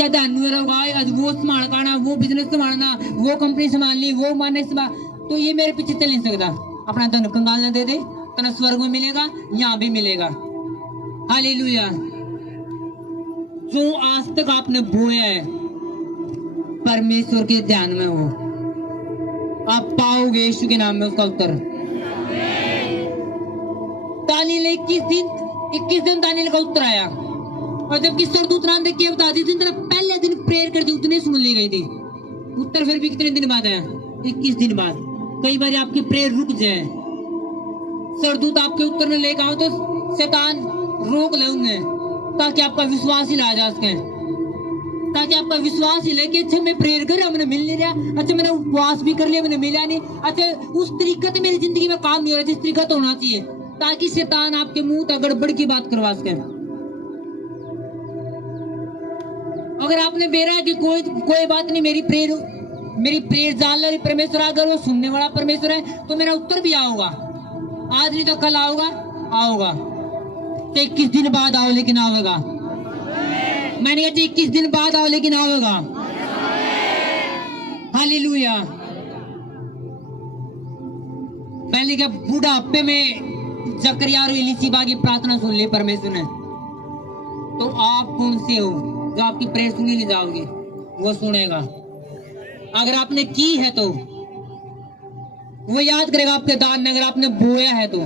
धन नहीं होगा, आज वो संभालना, वो बिजनेस संभालना, वो कंपनी संभालनी, वो माने तो ये मेरे पीछे चल नहीं सकता। अपना धन कंगाल ना दे दे, तो स्वर्ग में मिलेगा, यहाँ भी मिलेगा। हालेलुया। जो आज तक आपने बोया है परमेश्वर के ध्यान में हो, आप पाओगे यीशु के नाम में उसका उत्तर। दानियेल 21 दिन दानियेल का उत्तर आया, और जबकि स्वर्गदूत ने देख के बता दी, जितने पहले दिन प्रेयर कर दी उतनी सुन ली गई थी। उत्तर फिर भी कितने दिन बाद आया? 21 दिन बाद। कई बार आपकी प्रेयर रुक जाए, स्वर्गदूत आपके उत्तर में लेकर आओ तो शैतान रोक ले उन्हें, ताकि आपका विश्वास ही ला जा सके, ताकि आपका विश्वास ही ले कि अच्छा मैं प्रेयर कर रहा, मैंने मिल नहीं रहा, अच्छा मैंने उपवास भी कर लिया, मैंने मिला नहीं, अच्छा उस तरीका से मेरी जिंदगी में काम नहीं हो रहा जिस तरीका तो होना चाहिए, ताकि शैतान आपके मुंह तक गड़बड़ की बात करवा सके। अगर आपने बेरा कि कोई बात नहीं, मेरी प्रेयर जान रही परमेश्वर, अगर वो सुनने वाला परमेश्वर है तो मेरा उत्तर भी आओगा, आज नहीं तो कल आओगा। 21 दिन बाद आओ लेकिन आवेगा। मैंने कहा 21 दिन बाद आओ लेकिन आवेगा। हालेलुया। पहले क्या बुढ़ापे में जकरिया और एलीशिबा की प्रार्थना सुन ली परमेश्वर ने, तो आप कौन से हो जो आपकी प्रेयर सुनी नहीं जाओगे? वो सुनेगा। अगर आपने की है तो वो याद करेगा आपके दान में। अगर आपने बोया है तो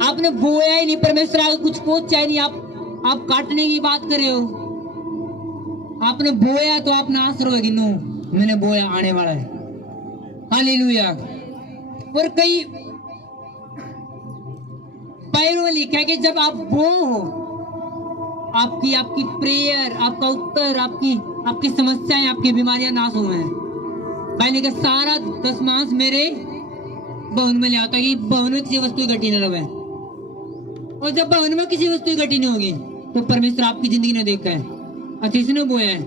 आपने बोया ही नहीं, परमेश्वर आगे कुछ पहुंचा ही नहीं, आप काटने की बात कर रहे हो। आपने बोया तो आप नाश रहोगे, नो मैंने बोया आने वाला है। हालेलुया। और कई पैरों में लिखा है कि जब आप बो हो, आपकी प्रेयर, आपका उत्तर, आपकी समस्याएं, आपकी बीमारियां नाश हुए हैं। मैंने कहा सारा दशमांश मेरे भवन में ले आता कि भवन में किसी वस्तु इकट्ठी न रहे। और जब भवन में किसी वस्तु इकट्ठी नहीं होगी तो परमेश्वर आपकी जिंदगी ने देखा है, अच्छा इसने बोया है,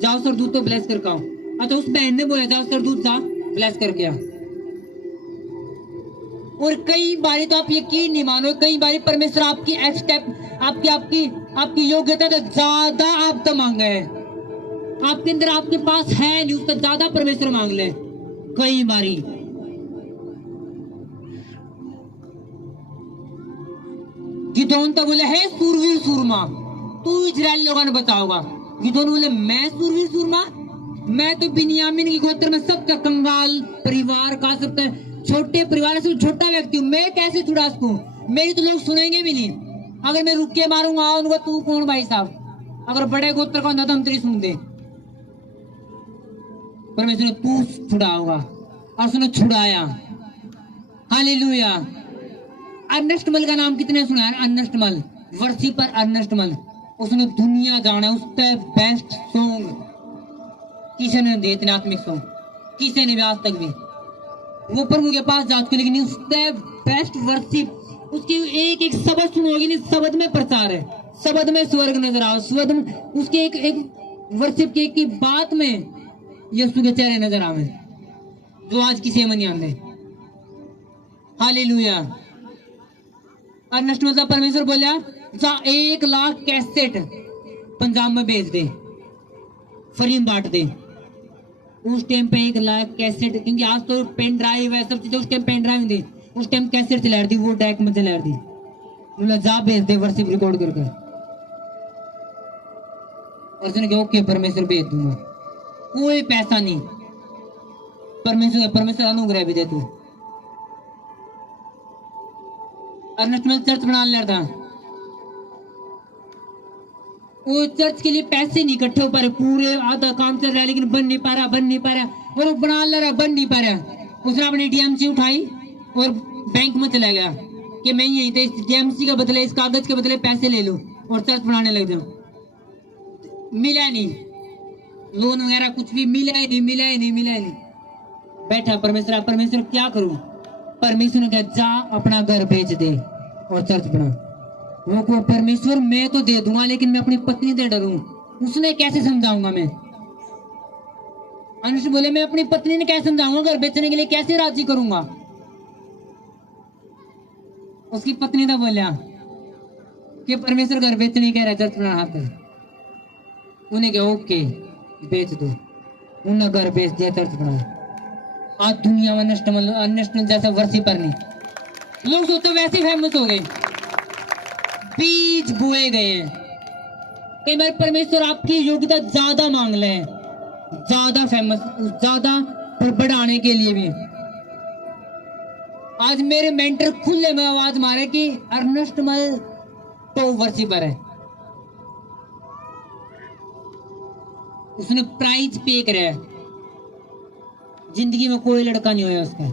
जाओ सरदूत तो ब्लेस करके आओ। अच्छा उस बहन ने बोया, जाओ सरदूत जा ब्लेस करके आओ। और कई बारी तो आप यकीन नहीं मानो, कई बारी परमेश्वर आपकी आपकी योग्यता से ज्यादा आपका मांगा है। आपके अंदर आपके पास है नहीं, उससे ज्यादा परमेश्वर मांग ले। कई बारी गिदोन तो बोले है सूरवीर सूरमा, तू इजराइल लोगों ने बताओगा। गिदोन बोले मैं सूरवीर सूरमा, मैं तो बिन्यामीन की गोत्र में सबका कंगाल परिवार का, सबका छोटे परिवार से छोटा व्यक्ति हूँ, मैं कैसे छुड़ा सकूं? मेरी तो लोग सुनेंगे भी नहीं। अगर मैं रुक के मारूंगा उनको, तू कौन भाई साहब? अगर बड़े गोत्र का होता तो हम तेरी सुन दे। परमेश्वर तू छुड़ाओगा, और उसने छुड़ाया। हालेलुया। अर्नेस्ट मल का नाम कितने सुना है? अर्नेस्ट मल, वर्षी पर अर्नेस्ट मल, उसने दुनिया जाना, उसका बेस्ट सॉन्ग किसी ने दे, इतने आत्मिक सॉन्ग किसी ने भी आज तक भी। वो प्रभु के पास जा चुके, लेकिन उसका बेस्ट वर्शिप, उसकी एक एक शब्द सुनोगे नहीं, शब्द में प्रचार है, शब्द में स्वर्ग नजर आओ, शब्द में उसके एक वर्शिप की एक बात में यीशु के चेहरे नजर आवे, जो आज किसी में नहीं आते। हालेलुया। अर्नेस्ट मतलब परमेश्वर बोला जा 1 लाख कैसेट पंजाब में भेज दे, फ्री में बांट दे। उस टाइम पे 1 लाख कैसेट, क्योंकि आज तो पेन ड्राइव है सब चीजें, उस टाइम पेन ड्राइव थी, उस टाइम कैसेट चला दी, वो डेक में चला दी। बोला जा भेज दे वर्शिप रिकॉर्ड करके। और उसने कहा ओके परमेश्वर भेज दूंगा, कोई पैसा नहीं, परमेश्वर अनुग्रह भी दे तू। अर्नेस्ट में चर्च बनाने लगा था, वो चर्च के लिए पैसे नहीं इकट्ठे हो पा रहे, पूरे आधा काम चल रहा है लेकिन बन नहीं पा रहा और वो बना ले रहा, बन नहीं पा रहा। उसने अपनी डीएमसी उठाई और बैंक में चला गया कि मैं यहीं थे, इस डीएमसी के बदले, इस कागज के बदले पैसे ले लो और चर्च बनाने लग जाऊं। मिला नहीं, लोन वगैरह कुछ भी मिला ही नहीं। बैठा परमेश्वर क्या करूं? परमेश्वर ने कहा जा अपना घर बेच दे और चर्च बना। वो को परमेश्वर मैं तो दे दूंगा लेकिन मैं अपनी पत्नी से डरूं, उसने कैसे समझाऊंगा मैं? अनुष बोले मैं अपनी पत्नी ने कैसे समझाऊंगा, घर बेचने के लिए कैसे राजी करूंगा? उसकी पत्नी तो बोलिया कि परमेश्वर घर बेचने कह रहा है, चर्च बना हाथ। उन्हें कहा ओके बेच दो, उन्हें घर बेच दिया, चर्च बनाया। आज दुनिया में नष्ट जैसे वर्शिपर नहीं, लोग सोचते वैसे फेमस हो गए, बीज बोए गए हैं। कई बार परमेश्वर आपकी योग्यता ज्यादा मांग ले, ज्यादा फेमस, ज्यादा बढ़ाने के लिए भी। आज मेरे मेंटर खुले में आवाज मारे कि अर्नेस्ट मल तो वर्शिपर है, उसने प्राइज पे कराया। जिंदगी में कोई लड़का नहीं हुआ उसका,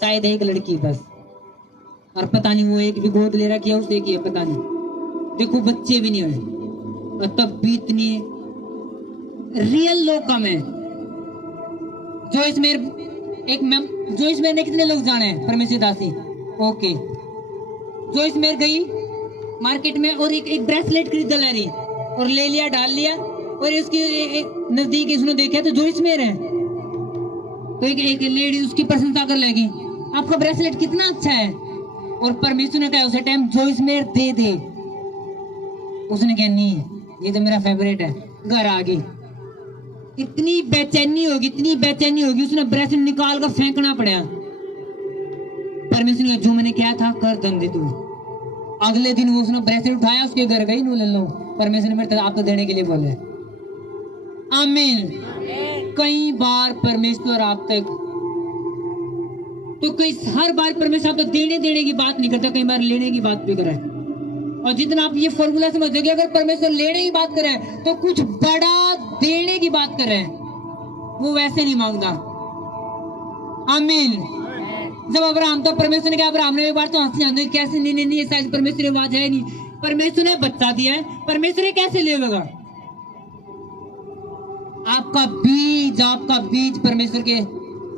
शायद एक लड़की बस, और पता नहीं वो एक भी गोद ले रखी है उसे की है, पता नहीं। देखो बच्चे भी नहीं हुए, और तब भी इतनी रियल लोग कम है। जोइस मेर ने कितने लोग जाने हैं? परमेश्वर दासी ओके। जोइस मेर गई मार्केट में और एक ब्रेसलेट खरीद ला रही और ले लिया, डाल लिया, और इसकी नजदीक इसने देखा तो जोइस मेर है, तो एक लेडी उसकी प्रशंसा कर लेगी, आपका ब्रेसलेट कितना अच्छा है। और परमेश्वर ने कहा उसे टाइम जोइस मेर दे दे, उसने कहा नहीं ये तो मेरा फेवरेट है। घर आ गई, इतनी बेचैनी होगी, उसने ब्रेसलेट निकाल कर फेंकना पड़ा। परमेश्वर ने जो मैंने क्या था कर दंदे तू। अगले दिन वो उसने ब्रेसलेट उठाया, उसके घर गई, नो ले लो, परमेश्वर ने मेरे आपको देने के लिए बोले। आमीन। कई बार परमेश्वर आप तक, तो कई हर बार परमेश्वर आप तक देने की बात नहीं करता, कई बार लेने की बात भी करे। और जितना आप ये फॉर्मूला समझोगे, अगर परमेश्वर लेने की बात करे तो कुछ बड़ा देने की बात करे, वो वैसे नहीं मांगता। आमीन। जब अब्राहम, तो परमेश्वर ने कहा, अब्राहम ने एक बार तो हंसी आंधी, कैसे नहीं ये शायद परमेश्वर की आवाज है नहीं, परमेश्वर ने बच्चा दिया है, परमेश्वर कैसे लेगा? आपका बीज परमेश्वर के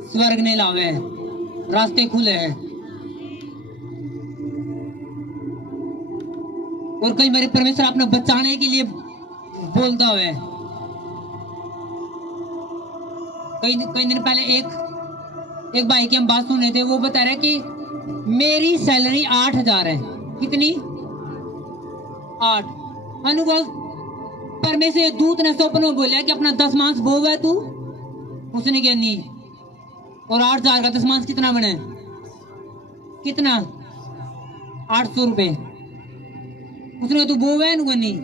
स्वर्ग ने लावे है, रास्ते खुले हैं। और कई बार परमेश्वर आपने बचाने के लिए बोलता है। कई दिन पहले एक भाई की हम बात सुन रहे थे, वो बता रहे कि मेरी सैलरी 8,000 है। कितनी? 8। अनुभव परमेश्वर दूत ने स्वप्न में बोला कि अपना 10 मांस बोव है तू, उसने क्या नहीं। और 8,000 का 10 मांस कितना बने? कितना? 800 रुपए। उसने तू बोव है नुआ नहीं,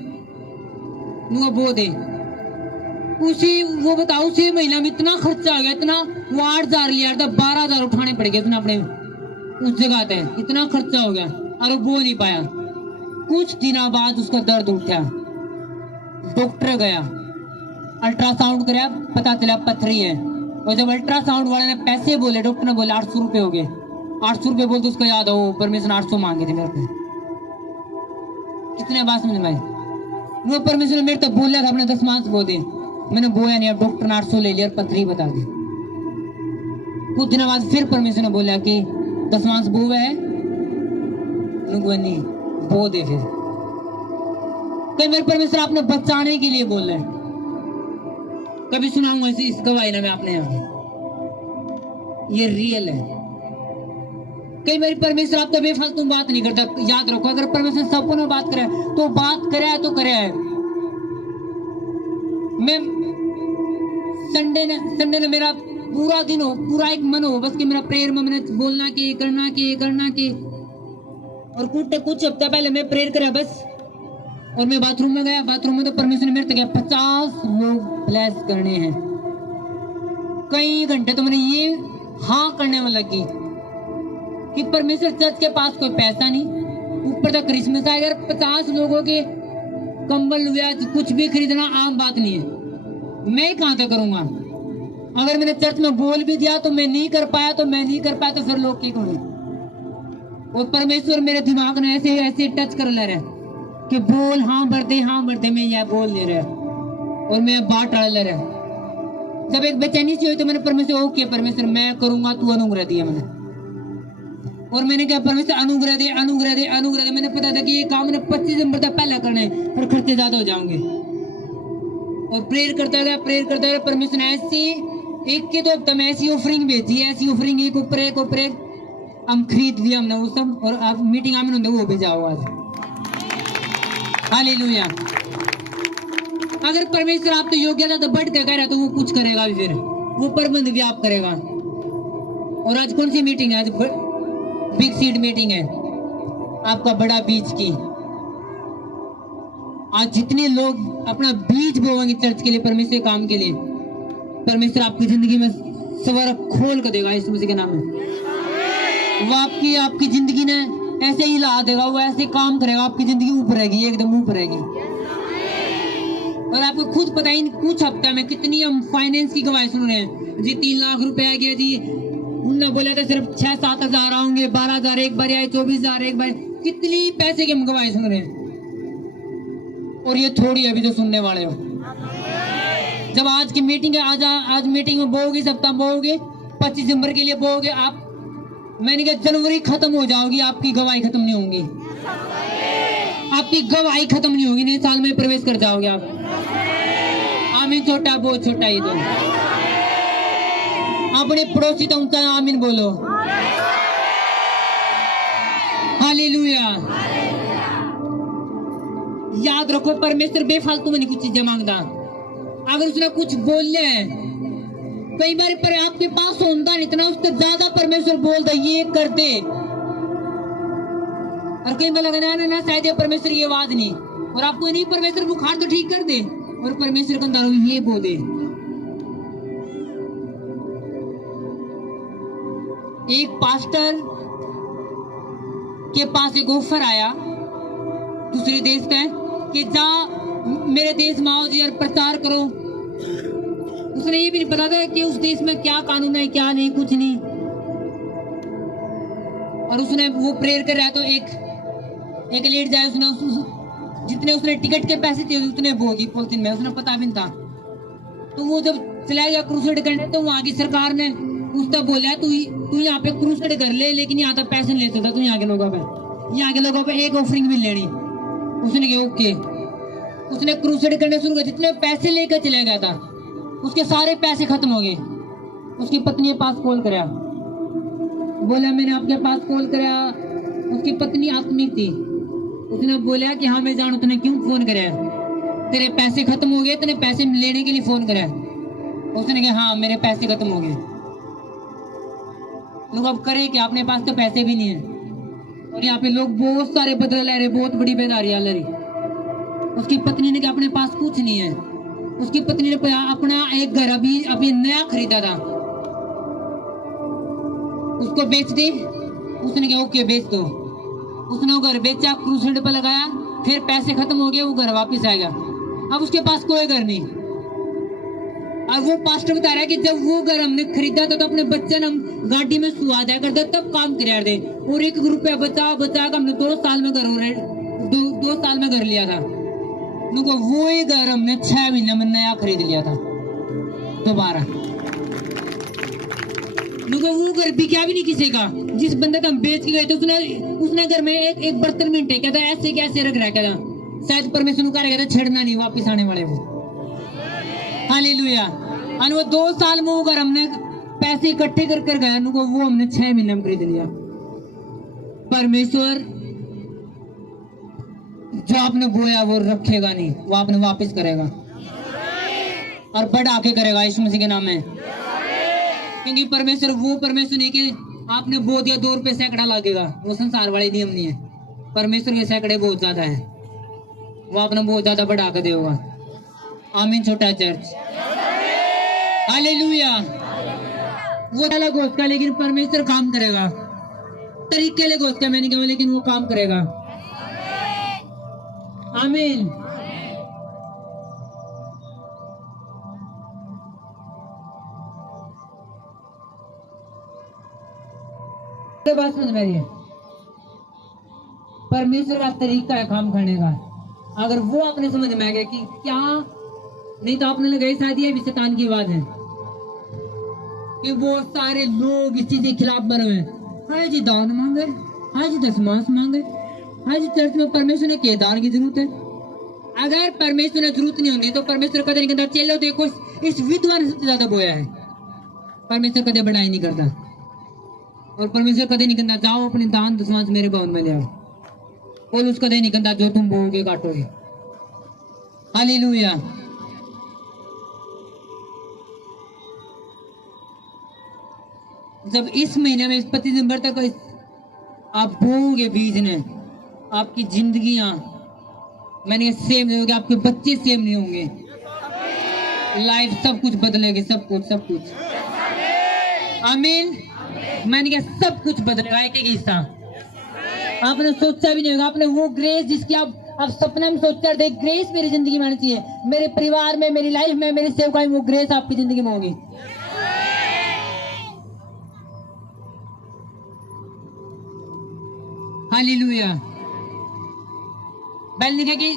नुआ बो दे। वो बताओ उसी महीना में इतना खर्चा आ गया, इतना, वो 8,000 लिया था, 12,000 उठाने पड़ गए उसने अपने उस जगह पे, इतना खर्चा हो गया और वो बो नहीं पाया। कुछ दिनों बाद उसका दर्द उठा, डॉक्टर गया, अल्ट्रासाउंड कराया, पता चला पथरी है। और जब अल्ट्रासाउंड वाले ने पैसे बोले, डॉक्टर ने बोले 800 रुपए हो गए। 800 रुपए बोलते उसको याद हो परमेश्वर 800 मांगे थे मेरे पे। कितने बात समझ में? वो परमेश्वर ने मेरे तो बोला था अपने 10 मांस बो दे, मैंने बोया नहीं, अब डॉक्टर ने 800 ले लिया और पथरी बता दी। कुछ दिनों बाद फिर परमेश्वर ने बोला कि 10 मांस बो है नहीं, बो दे। फिर कई बार परमेश्वर आपने बचाने के लिए बोल रहे। कभी सुनाऊंगा इस गवाही ना मैं आपने यहाँ, ये रियल है। कई बार परमेश्वर आपको बेफालतू बात नहीं करता। याद रखो, अगर परमेश्वर सबको ना बात करे तो बात करे है तो करे है। मैं संडे ने मेरा पूरा दिन हो, पूरा एक मन हो बस कि मेरा प्रेयर में मैंने बोलना कि करना कि और कुछ हफ्ता पहले मैं प्रेयर करा बस, और मैं बाथरूम में गया। बाथरूम में तो परमेश्वर ने मेरे तक 50 लोग ब्लेस करने हैं। कई घंटे तो मैंने ये हाँ करने में लगी कि परमेश्वर चर्च के पास कोई पैसा नहीं, ऊपर तक क्रिसमस आएगा, 50 लोगों के कंबल हुआ कुछ भी खरीदना आम बात नहीं है। मैं कहां तक करूंगा? अगर मैंने चर्च में बोल भी दिया तो मैं नहीं कर पाया तो फिर लोग क्या करें? और परमेश्वर मेरे दिमाग में ऐसे टच कर ले रहे कि बोल हाँ बढ़ते मैं यह बोल ले रहा और मैं बात टाल ले रहा। जब एक बेचैनी सी हुई तो मैंने परमेश्वर ओके परमेश्वर मैं करूंगा, तू अनुग्रह दिया मैंने। और मैंने कहा परमेश्वर अनुग्रह दे। मैंने पता था कि ये काम मैंने 25 दिसंबर तक पहले करना है, पर खर्चे ज्यादा हो जाएंगे। और प्रेयर करता रहा। परमेश्वर ने ऐसी एक के 2 हफ्ता में ऐसी ऑफरिंग भेजी, ऐसी ऑफरिंग एक ऊपर एक हम खरीद लिया हमने वो सब, और आप मीटिंग आमिन वो भेजाओ आज। हालेलुया। अगर परमेश्वर आप तो योग्यता तो बढ़ के कह रहा तो वो कुछ करेगा भी, फिर वो प्रबंध भी आप करेगा। और आज कौन सी मीटिंग है? आज बिग सीड मीटिंग है आपका बड़ा बीज की। आज जितने लोग अपना बीज बोएंगे चर्च के लिए, परमेश्वर काम के लिए, परमेश्वर आपकी जिंदगी में सवार खोल कर देगा इस मसीह के नाम में। वो आपकी जिंदगी ने ऐसे ही ला देगा, वो ऐसे काम करेगा, आपकी जिंदगी ऊपर रहेगी, एकदम ऊपर रहेगी। और आपको खुद पता ही कुछ हफ्ता में कितनी हम फाइनेंस की गवाही सुन रहे हैं जी। 3 लाख रुपया गया जी, उन्होंने बोला था सिर्फ 6-7 हजार आएंगे, 12,000 एक बार आए, 24,000 एक बार, कितनी पैसे की हम गवाही सुन रहे हैं। और ये थोड़ी अभी जो सुनने वाले हो, जब आज की मीटिंग है, आज मीटिंग में बोओगे, सप्ताह बोओगे, 25 दिसंबर के लिए बोओगे आप, मैंने कहा जनवरी खत्म हो जाओगी, आपकी गवाही खत्म नहीं होगी, आपकी गवाही खत्म नहीं होगी, नए साल में प्रवेश कर जाओगे आप। आमीन। छोटा बहुत छोटा ही तो अपने पड़ोसी तो उनका आमीन बोलो। हालेलुया। याद रखो परमेश्वर बेफालतू में नहीं कुछ चीजें मांगता। अगर उसने कुछ बोल लिया, कई बार पर आपके पास होता नहीं इतना, उससे ज्यादा परमेश्वर बोलता ये कर दे। और कई बार लगना ना शायद ये परमेश्वर ये आवाज नहीं, और आपको नहीं परमेश्वर बुखार तो ठीक कर दे, और परमेश्वर को अंदर ये बोल दे। एक पास्टर के पास एक ऑफर आया दूसरे देश का कि जा मेरे देश में आओ जी और प्रचार करो। उसने ये भी नहीं पता था कि उस देश में क्या कानून है क्या नहीं, कुछ नहीं। और उसने वो प्रेयर कर रहा है तो एक लेट जाए, उसने जितने उसने टिकट के पैसे थे उतने वो दी पॉलिथीन में, उसने पता भी नहीं था। तो वो जब चला गया क्रूसेड करने, तो वहां की सरकार ने उसका बोला तू यहाँ पे क्रूसेड कर ले, लेकिन यहाँ तक पैसे नहीं लेता, तू यहाँ के लोगों पे एक ऑफरिंग भी लेनी। उसने कहा ओके। उसने क्रूसेड करने शुरू किया, जितने पैसे लेकर चले गया था उसके सारे पैसे खत्म हो गए। उसकी पत्नी के पास कॉल कराया, बोला मैंने आपके पास कॉल कराया। उसकी पत्नी आत्मिक थी, उसने बोला कि हाँ मैं जानू, तूने क्यों फोन कराया? तेरे पैसे खत्म हो गए, तूने पैसे लेने के लिए फोन कराया। उसने कहा हाँ मेरे पैसे खत्म हो गए। लोग अब करे कि अपने पास तो पैसे भी नहीं है, और यहाँ पे लोग बहुत सारे बदले ले रहे, बहुत बड़ी बेदारी आ रही। उसकी पत्नी ने कहा अपने पास कुछ नहीं है। उसकी पत्नी ने अपना एक घर अभी नया खरीदा था, उसको बेच दे। उसने कहा ओके बेच दो। उसने वो घर बेचा, क्रूसेड पर लगाया, फिर पैसे खत्म हो गए, वो घर वापस आएगा। अब उसके पास कोई घर नहीं। अब वो पास्टर बता रहा है कि जब वो घर हमने खरीदा था तो अपने बच्चे हम गाड़ी में सुहा दिया करते, तब काम कर दे। और 1 रुपया बचा हमने 2 साल में घर 2 साल में घर लिया था। वो ही घर हमने 6 महीने में नया खरीद लिया था दोबारा। वो घर बिका भी नहीं किसी का। जिस बंदे का हम बेच के गए थे उसने घर में एक बर्तन में टेका था, ऐसे कैसे रख रखा था। शायद परमेश्वर का रखा था छेड़ना नहीं, वापिस आने वाले वो। हालेलुया। और वो 2 साल में वो घर हमने पैसे इकट्ठे कर गया, वो हमने 6 महीने में खरीद लिया। परमेश्वर जो आपने बोया वो रखेगा नहीं, वो आपने वापस करेगा और बढ़ा के करेगा यीशु मसीह के नाम में। क्योंकि परमेश्वर वो परमेश्वर नहीं कि आपने बो दिया 2 रुपए सैकड़ा लगेगा, वो संसार वाले नियम नहीं है। परमेश्वर के सैकड़े बहुत ज्यादा है, वो आपने बहुत ज्यादा बढ़ा के देगा। आमीन। छोटा चर्च, हालेलुया। वो अलग होता है लेकिन परमेश्वर काम करेगा, तरीके अलग होते हैं मैंने कहा, लेकिन वो काम करेगा। आमीन। बात समझ में है, परमेश्वर का तरीका है काम करने का। अगर वो अपने समझ में आ गया कि क्या नहीं तो आपने लगाई शादी है, शैतान की बात है कि वो सारे लोग इस चीज के खिलाफ बने हुए हैं। हाँ जी दान मांगे, हाँ जी दशमांश मांगे, हाँ जी चर्च में परमेश्वर ने दान की जरूरत है। अगर परमेश्वर ने जरूरत नहीं होती तो परमेश्वर कदे नहीं करता। चलो देखो इस विद्वान ने सबसे ज्यादा बोया है, परमेश्वर कदे बढ़ाई नहीं करता। और परमेश्वर कदे नहीं कहता जाओ अपने दान दशमांश मेरे भवन में ले आओ। पौलुस कदे नहीं कहता जो तुम बोओगे काटोगे। हालेलुया। जब इस महीने में 25 दिसंबर तक आप बोओगे बीज ने, आपकी जिंदगियां मैंने सेम नहीं होगी, आपके बच्चे सेम नहीं होंगे, लाइफ सब कुछ बदलेगी, सब कुछ। आमीन। मैंने कहा सब कुछ बदलेगा, एक हिस्सा आपने सोचा भी नहीं होगा। आपने वो ग्रेस जिसकी आप सपने में सोच कर देख, ग्रेस मेरी जिंदगी में आनी चाहिए, मेरे परिवार में, मेरी लाइफ में, मेरी सेवकाई में, वो ग्रेस आपकी जिंदगी में होगी। हालेलुया। बैल लिखा कि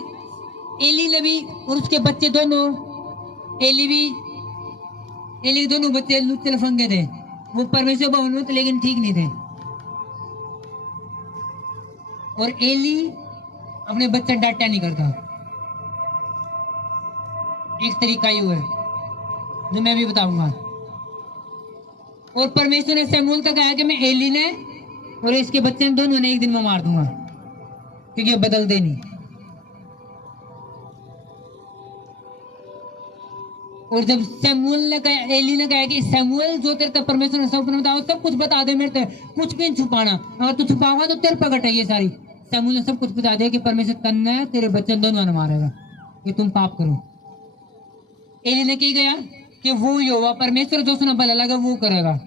एली ने भी और उसके बच्चे दोनों, एली दोनों बच्चे लुच्चे लफंगे थे, वो परमेश्वर भवन में थे लेकिन ठीक नहीं थे। और एली अपने बच्चे डांटा नहीं करता। एक तरीका ही है जो मैं भी बताऊंगा। और परमेश्वर ने शमूएल तक कहा कि मैं एली ने और इसके बच्चे दोनों ने एक दिन में मार दूंगा, क्योंकि बदलते नहीं। और जब शमूएल ने कहा, एली ने कहा कि शमूएल जो तेरे तक परमेश्वर ने सपने बताओ सब कुछ बता दे मेरे तक, कुछ भी छुपाना, अगर तू छुपाओगा तो तेरे प्रकट है ये सारी। शमूएल ने सब कुछ बता दिया कि परमेश्वर कन्या है, तेरे बच्चे दोनों ने मारेगा कि तुम पाप करो। एली ने की गया कि वो ही होगा, परमेश्वर जो उसने भला लगा वो करेगा,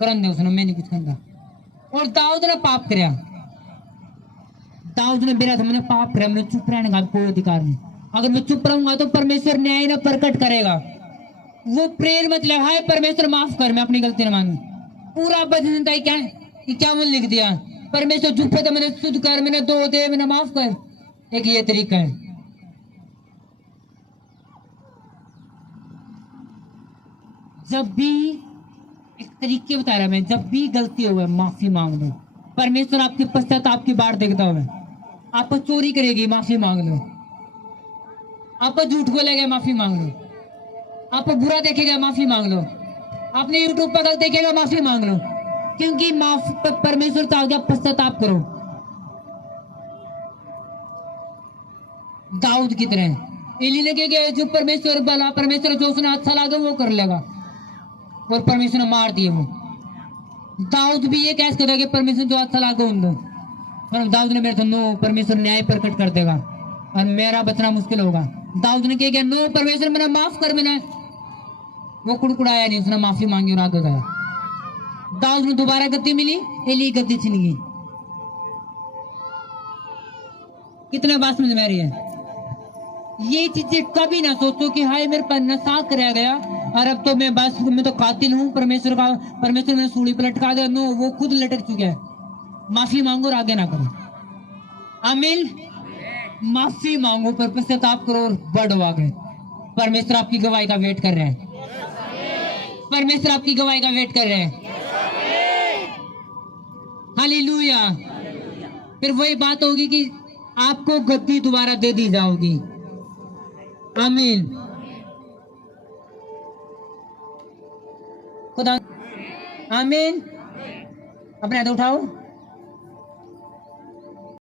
करन दे उसने, मैं नहीं कुछ करना। और दाऊद ने पाप कराया, दाऊद ने बेरा था मैंने पाप कराया, मैंने चुप रहने का कोई अधिकार नहीं। अगर मैं चुप रहूंगा तो परमेश्वर न्याय ना प्रकट करेगा। वो प्रेयर मतलब हाय परमेश्वर माफ कर, मैं अपनी गलती न मानू। पूरा भजन क्या मन लिख दिया, परमेश्वर चुप है तो मैंने शुद्ध कर, मैंने दो दे, मैंने माफ कर। एक ये तरीका है। जब भी एक तरीके बता रहा मैं, जब भी गलती हो माफी मांग लो। परमेश्वर आपके पश्चाताप की बात देखता हो। आप चोरी करेगी माफी मांग लो, आप झूठ बोलेगा माफी मांग लो, आप बुरा देखेगा माफी मांग लो, आपने यूट्यूब पर गलत देखेगा माफी मांग लो, क्योंकि परमेश्वर चाहता है पश्चाताप करो। दाऊद की तरह एली ने क्या, जो परमेश्वर भला, परमेश्वर जो उसने अच्छा लगा वो कर लेगा, और परमेश्वर ने मार दिए वो। दाऊद भी ये कैसे करता कि परमेश्वर जो अच्छा लगा उन दो, पर दाऊद ने मेरे नो, परमेश्वर न्याय प्रकट कर देगा और मेरा बचना मुश्किल होगा। दाऊद ने क्या, नो परमेश्वर मैंने माफ कर, मैंने वो कुड़कुड़ाया नहीं, उसने माफी मांगी और आगे गया। दाऊद ने दोबारा गद्दी मिली, एली गद्दी छिन गई। कितने बात समझ में आ रही है? ये चीजें कभी ना सोचो कि हाय मेरे पर नशा कराया गया और अब तो मैं तो कातिल हूँ, परमेश्वर ने सूली पर लटका दिया। नो, वो खुद लटक चुका है। माफी मांगो और आगे ना करो। आमीन। माफी मांगो पर पश्चाताप करो और बढ़ो आगे। परमेश्वर आपकी गवाही का वेट कर रहे हैं, परमेश्वर आपकी गवाही का वेट कर रहे हैं। हालेलुया। फिर वही बात होगी कि आपको गद्दी दोबारा दे दी जाओगी। आमीन। खुदा आमीन। अपने हाथ उठाओ।